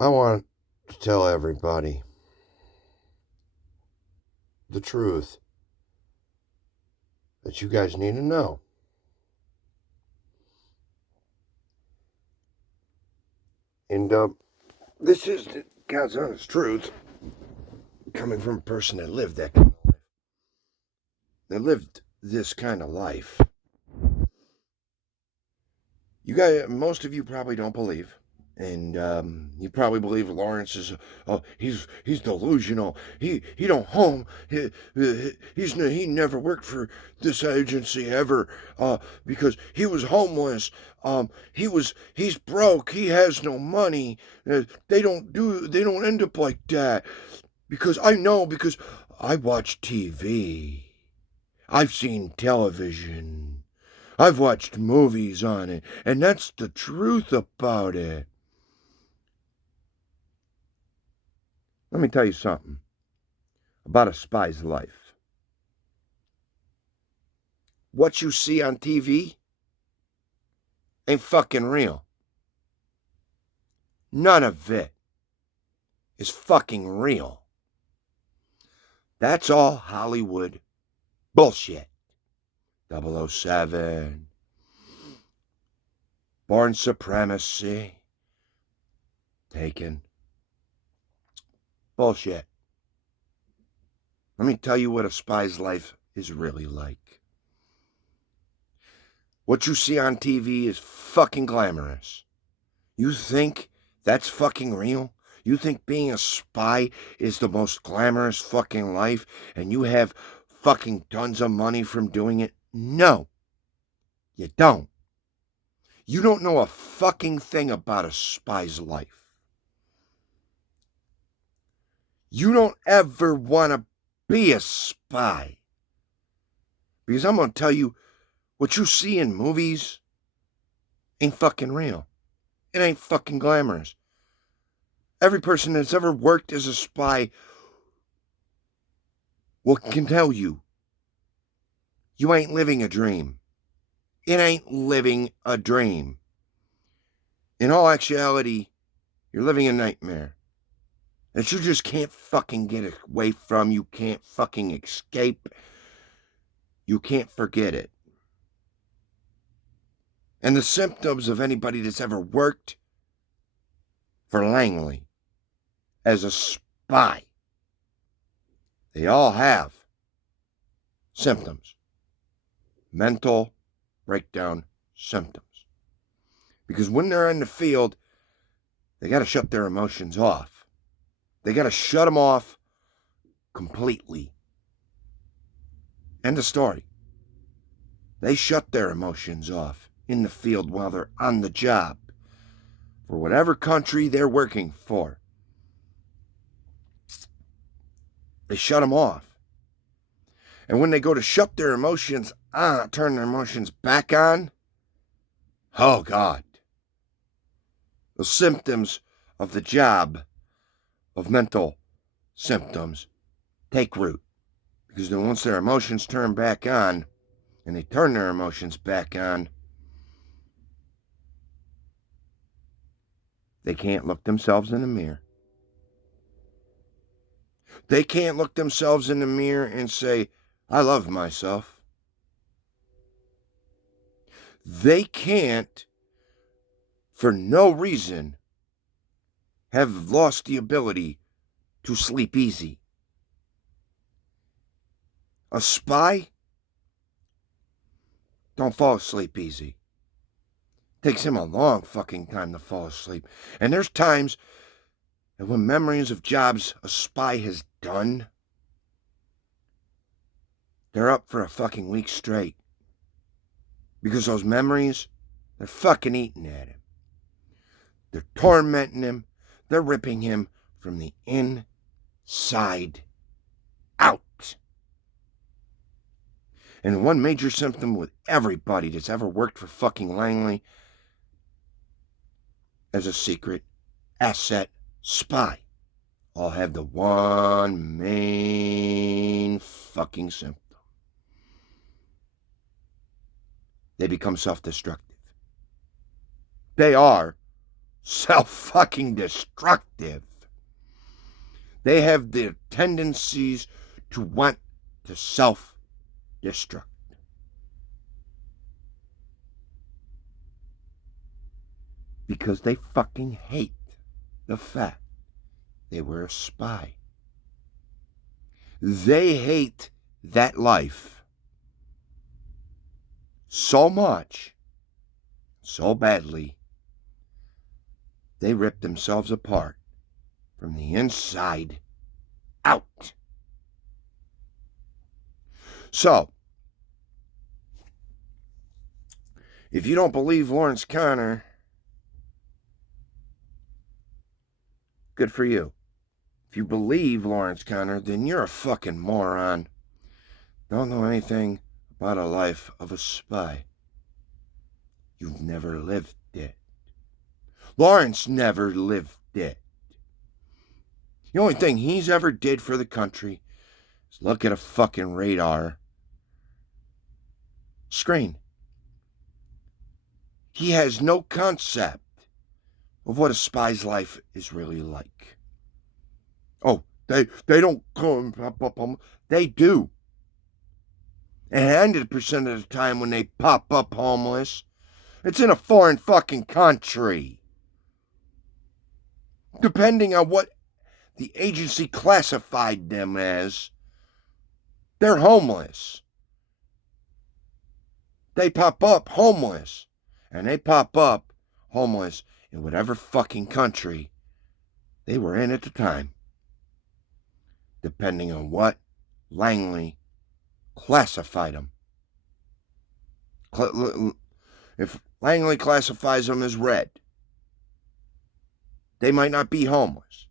I want to tell everybody the truth that you guys need to know. And this is the God's honest truth coming from a person that lived that kind of life. That lived this kind of life. You guys, most of you probably don't believe. And you probably believe Lawrence is, he's delusional. He don't home. He never worked for this agency ever, because he was homeless. He's broke. He has no money. They don't end up like that. Because I know, because I watch TV. I've seen television. I've watched movies on it, and that's the truth about it. Let me tell you something about a spy's life. What you see on TV ain't fucking real. None of it is fucking real. That's all Hollywood bullshit. 007, Born Supremacy, Taken. Bullshit. Let me tell you what a spy's life is really like. What you see on TV is fucking glamorous. You think that's fucking real? You think being a spy is the most glamorous fucking life and you have fucking tons of money from doing it? No, you don't. You don't know a fucking thing about a spy's life. You don't ever want to be a spy. Because I'm going to tell you, what you see in movies ain't fucking real. It ain't fucking glamorous. Every person that's ever worked as a spy can tell you, you ain't living a dream. It ain't living a dream. In all actuality, you're living a nightmare that you just can't fucking get away from. You can't fucking escape. You can't forget it. And the symptoms of anybody that's ever worked for Langley as a spy, they all have symptoms. Mental breakdown symptoms. Because when they're in the field, they got to shut their emotions off. They got to shut them off completely. End of story. They shut their emotions off in the field while they're on the job for whatever country they're working for. They shut them off. And when they go to shut their emotions on, turn their emotions back on, oh God. The symptoms of the job of mental symptoms take root. Because then once their emotions turn back on, and they turn their emotions back on, they can't look themselves in the mirror. They can't look themselves in the mirror and say, I love myself. They can't, for no reason, have lost the ability to sleep easy. A spy don't fall asleep easy. Takes him a long fucking time to fall asleep. And there's times that when memories of jobs a spy has done, they're up for a fucking week straight. Because those memories, they're fucking eating at him. They're tormenting him. They're ripping him from the inside out. And one major symptom with everybody that's ever worked for fucking Langley as a secret asset spy all have the one main fucking symptom. They become self-destructive. They are self-fucking destructive. They have the tendencies to want to self-destruct. Because they fucking hate the fact they were a spy. They hate that life so much, so badly, they rip themselves apart from the inside out. So, if you don't believe Lawrence Connor, good for you. If you believe Lawrence Connor, then you're a fucking moron. Don't know anything about a life of a spy. You've never lived it. Lawrence never lived it. The only thing he's ever did for the country is look at a fucking radar screen. He has no concept of what a spy's life is really like. Oh, they don't come. They do. And 100% of the time when they pop up homeless, it's in a foreign fucking country. Depending on what the agency classified them as, they're homeless. They pop up homeless. And they pop up homeless in whatever fucking country they were in at the time. Depending on what Langley classified them. If Langley classifies them as red, they might not be homeless.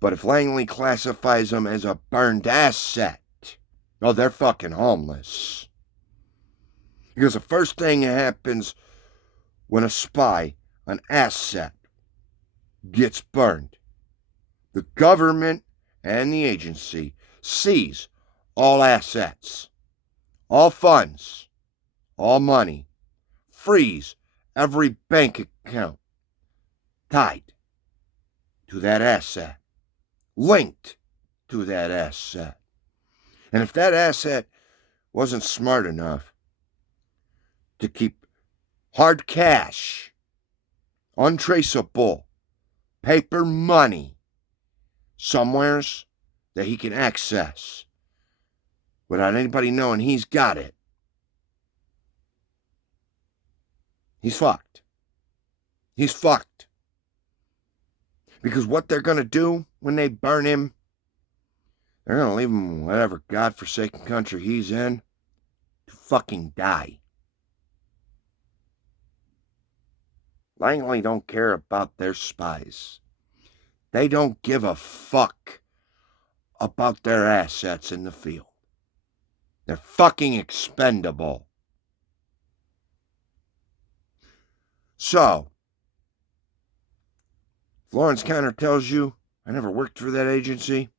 But if Langley classifies them as a burned asset, oh, they're fucking homeless. Because the first thing that happens when a spy, an asset, gets burned, the government and the agency seize all assets, all funds, all money, freeze every bank account tied to that asset, linked to that asset. And if that asset wasn't smart enough to keep hard cash, untraceable, paper money, somewheres that he can access without anybody knowing he's got it, he's fucked. He's fucked. Because what they're going to do when they burn him, they're going to leave him in whatever godforsaken country he's in to fucking die. Langley don't care about their spies. They don't give a fuck about their assets in the field. They're fucking expendable. So, if Lawrence Connor tells you, I never worked for that agency,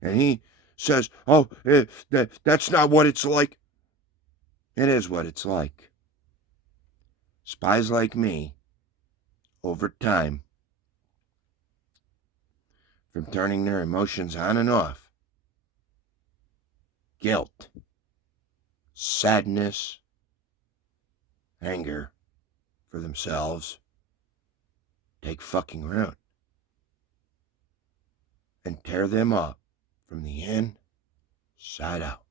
and he says, oh, that's not what it's like. It is what it's like. Spies like me, over time, from turning their emotions on and off, guilt, sadness, anger for themselves, take fucking root and tear them up from the inside out.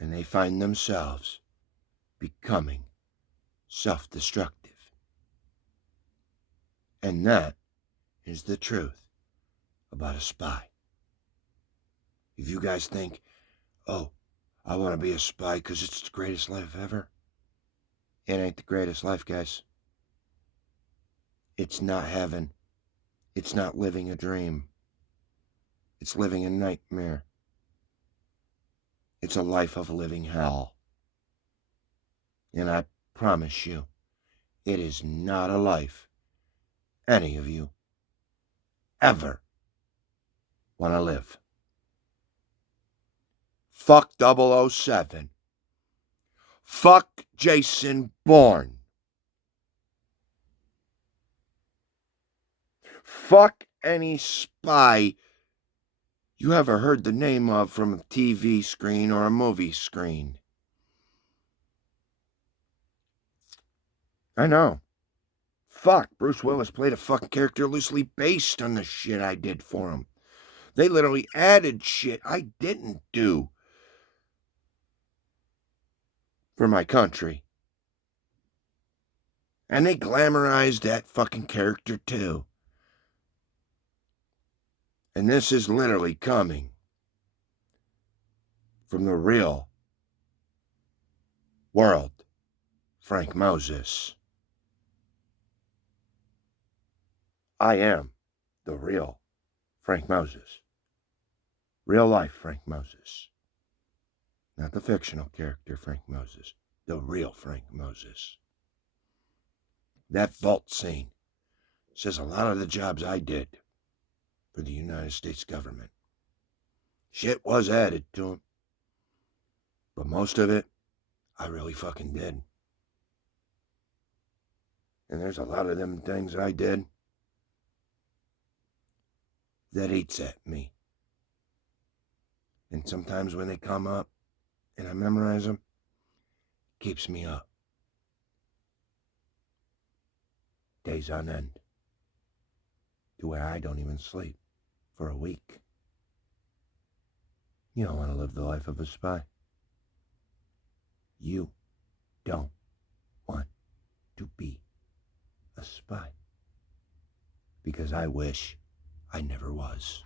And they find themselves becoming self-destructive. And that is the truth about a spy. If you guys think, oh, I want to be a spy because it's the greatest life ever, it ain't the greatest life, guys. It's not heaven. It's not living a dream. It's living a nightmare. It's a life of living hell. And I promise you, it is not a life any of you ever want to live. Fuck 007. Fuck Jason Bourne. Fuck any spy you ever heard the name of from a TV screen or a movie screen. I know. Fuck, Bruce Willis played a fucking character loosely based on the shit I did for him. They literally added shit I didn't do for my country. And they glamorized that fucking character too. And this is literally coming from the real world, Frank Moses. I am the real Frank Moses. Real life Frank Moses. Not the fictional character Frank Moses. The real Frank Moses. That vault scene says a lot of the jobs I did for the United States government. Shit was added to them. But most of it, I really fucking did. And there's a lot of them things I did that eats at me. And sometimes when they come up and I memorize them, it keeps me up. Days on end. To where I don't even sleep for a week. You don't want to live the life of a spy. You don't want to be a spy. Because I wish I never was.